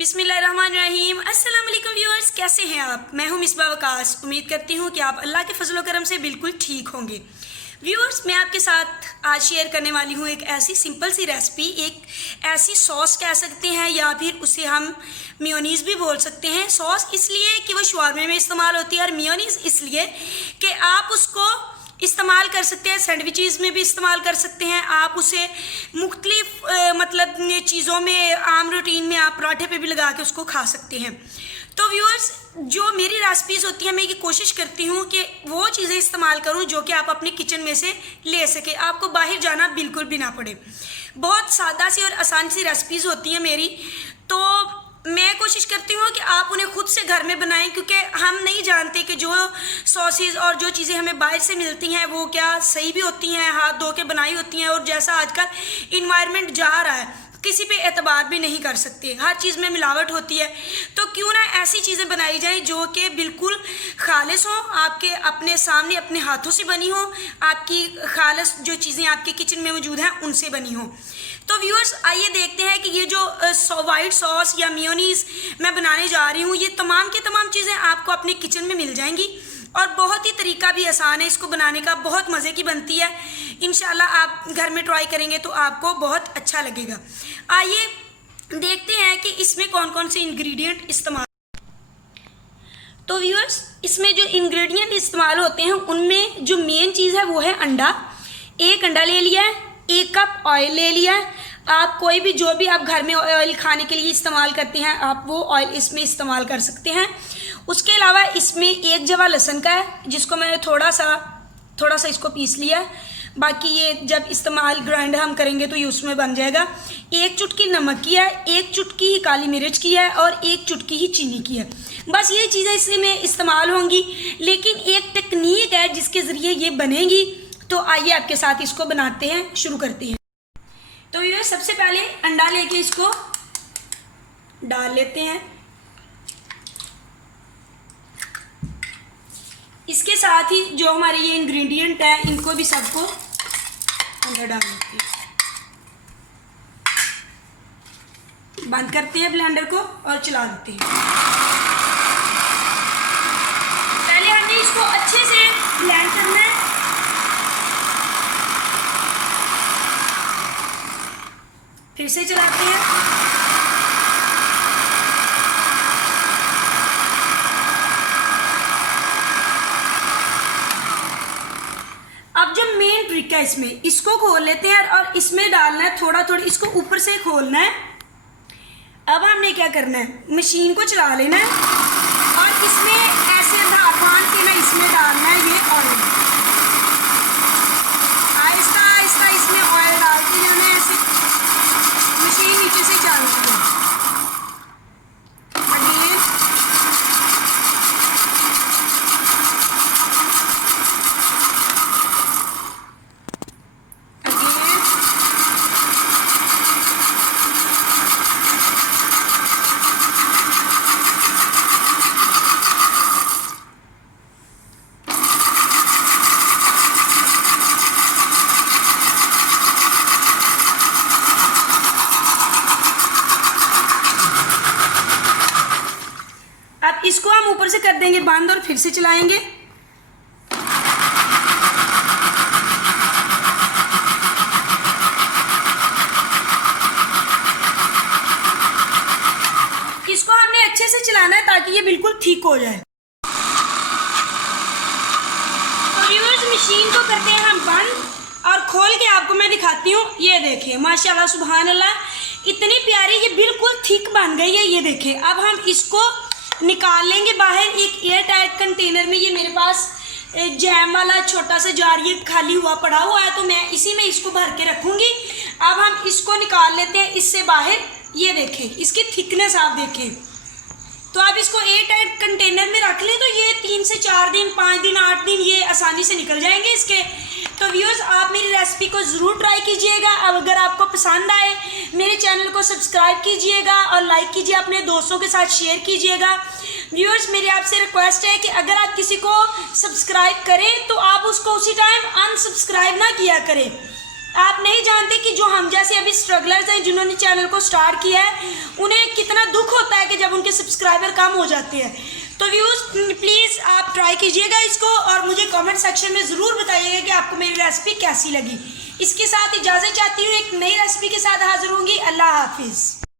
बिस्मिल्लाहिर्रहमानिर्रहीम। अस्सलाम वालेकुम व्यूअर्स, कैसे हैं आप? मैं हूं मिसबा वकास। उम्मीद करती हूं कि आप अल्लाह के फजल करम से बिल्कुल ठीक होंगे। व्यूअर्स, मैं आपके साथ आज शेयर करने वाली हूं एक ऐसी सिंपल सी रेसिपी, एक ऐसी सॉस कह सकते हैं या फिर उसे हम मेयोनीज़ भी बोल सकते हैं। सॉस इसलिए कि वो शवारमे में इस्तेमाल होती है और मेयोनीज़ इसलिए कि आप उसको इस्तेमाल कर सकते हैं, सैंडविचेज़ में भी इस्तेमाल कर सकते हैं। आप उसे मुख्तलिफ मतलब चीज़ों में, आम रूटीन में आप पराठे पे भी लगा के उसको खा सकते हैं। तो व्यूअर्स, जो मेरी रेसिपीज़ होती हैं, मैं ये कोशिश करती हूँ कि वो चीज़ें इस्तेमाल करूँ जो कि आप अपने किचन में से ले सके, आपको बाहर जाना बिल्कुल भी ना पड़े। बहुत सादा सी और आसान सी रेसिपीज़ होती हैं मेरी, तो मैं कोशिश करती हूँ कि आप उन्हें खुद से घर में बनाएं, क्योंकि हम नहीं जानते कि जो सॉसेज और जो चीज़ें हमें बाहर से मिलती हैं वो क्या सही भी होती हैं, हाथ धो के बनाई होती हैं। और जैसा आजकल इन्वायरमेंट जा रहा है, किसी पे एतबार भी नहीं कर सकते, हर चीज़ में मिलावट होती है। तो क्यों ना ऐसी चीज़ें बनाई जाएं जो कि बिल्कुल खालिस हों, आपके अपने सामने अपने हाथों से बनी हो, आपकी खालिस जो चीज़ें आपके किचन में मौजूद हैं उनसे बनी हो। तो व्यूअर्स, आइए देखते हैं कि ये जो वाइट सॉस या मेयोनीज़ मैं बनाने जा रही हूँ, ये तमाम की तमाम चीज़ें आपको अपने किचन में मिल जाएंगी और बहुत ही तरीका भी आसान है इसको बनाने का, बहुत मज़े की बनती है। इंशाल्लाह आप घर में ट्राई करेंगे तो आपको बहुत अच्छा लगेगा। आइए देखते हैं कि इसमें कौन कौन से इंग्रेडिएंट इस्तेमाल। तो व्यूअर्स, इसमें जो इंग्रेडिएंट इस्तेमाल होते हैं उनमें जो मेन चीज़ है वो है अंडा। एक अंडा ले लिया है, 1 कप ऑयल ले लिया है। आप कोई भी जो भी आप घर में ऑयल खाने के लिए इस्तेमाल करते हैं, आप वो ऑयल इसमें इस्तेमाल कर सकते हैं। उसके अलावा इसमें 1 जवा लहसुन का है, जिसको मैंने थोड़ा सा इसको पीस लिया है। बाकी ये जब इस्तेमाल ग्राइंड हम करेंगे तो ये उसमें बन जाएगा। 1 चुटकी नमक की है, 1 चुटकी ही काली मिर्च की है और 1 चुटकी ही चीनी की है। बस ये चीज़ें इसमें इस्तेमाल होंगी, लेकिन एक टेक्निक है जिसके ज़रिए ये बनेगी। तो आइए आपके साथ इसको बनाते हैं, शुरू करते हैं। तो ये सबसे पहले अंडा लेके इसको डाल लेते हैं। इसके साथ ही जो हमारे ये इंग्रेडिएंट है इनको भी सबको अंदर डाल लेते हैं। बंद करते हैं ब्लेंडर को और चला देते हैं। पहले हमने इसको अच्छे से ब्लेंड करना है। फिर से चलाते हैं। अब जो मेन ट्रिक है इसमें, इसको खोल लेते हैं और इसमें डालना है थोड़ा थोड़ा, इसको ऊपर से खोलना है। अब हमने क्या करना है, मशीन को चला लेना है और इसमें ऐसे बांध के ना इसमें डालना है ये ऑयल। आहिस्ता आहिस्ता इसमें ऑयल डालते जाना है, ऐसे मशीन नीचे से चलती है। अब इसको हम ऊपर से कर देंगे बंद और फिर से चलाएंगे। इसको हमने अच्छे से चलाना है ताकि ये बिल्कुल ठीक हो जाए। तो व्यूअर्स, मशीन को करते हैं हम बंद और खोल के आपको मैं दिखाती हूँ। ये देखिए, माशाल्लाह सुभान अल्लाह, इतनी प्यारी ये बिल्कुल ठीक बन गई है। ये देखिए, अब हम इसको निकाल लेंगे बाहर एक एयर टाइट कंटेनर में। ये मेरे पास जैम वाला छोटा सा जार ये खाली हुआ पड़ा हुआ है, तो मैं इसी में इसको भर के रखूँगी। अब हम इसको निकाल लेते हैं इससे बाहर। ये देखें, इसकी थिकनेस आप देखें। तो आप इसको एयर टाइट कंटेनर में रख लें तो ये 3 से 4 दिन, 5 दिन, 8 दिन ये आसानी से निकल जाएंगे इसके। तो व्यूअर्स, आप मेरी रेसिपी को ज़रूर ट्राई कीजिएगा। अब अगर आपको पसंद आए, मेरे चैनल को सब्सक्राइब कीजिएगा और लाइक कीजिए, अपने दोस्तों के साथ शेयर कीजिएगा। व्यूअर्स, मेरी आपसे रिक्वेस्ट है कि अगर आप किसी को सब्सक्राइब करें तो आप उसको उसी टाइम अनसब्सक्राइब ना किया करें। आप नहीं जानते कि जो हम जैसे अभी स्ट्रगलर्स हैं जिन्होंने चैनल को स्टार्ट किया है उन्हें कितना दुख होता है कि जब उनके सब्सक्राइबर कम हो जाते हैं। तो व्यूज़ प्लीज़ आप ट्राई कीजिएगा इसको और मुझे कमेंट सेक्शन में ज़रूर बताइएगा कि आपको मेरी रेसिपी कैसी लगी। इसके साथ इजाज़त चाहती हूँ, एक नई रेसिपी के साथ हाजिर होंगी। अल्लाह हाफिज़।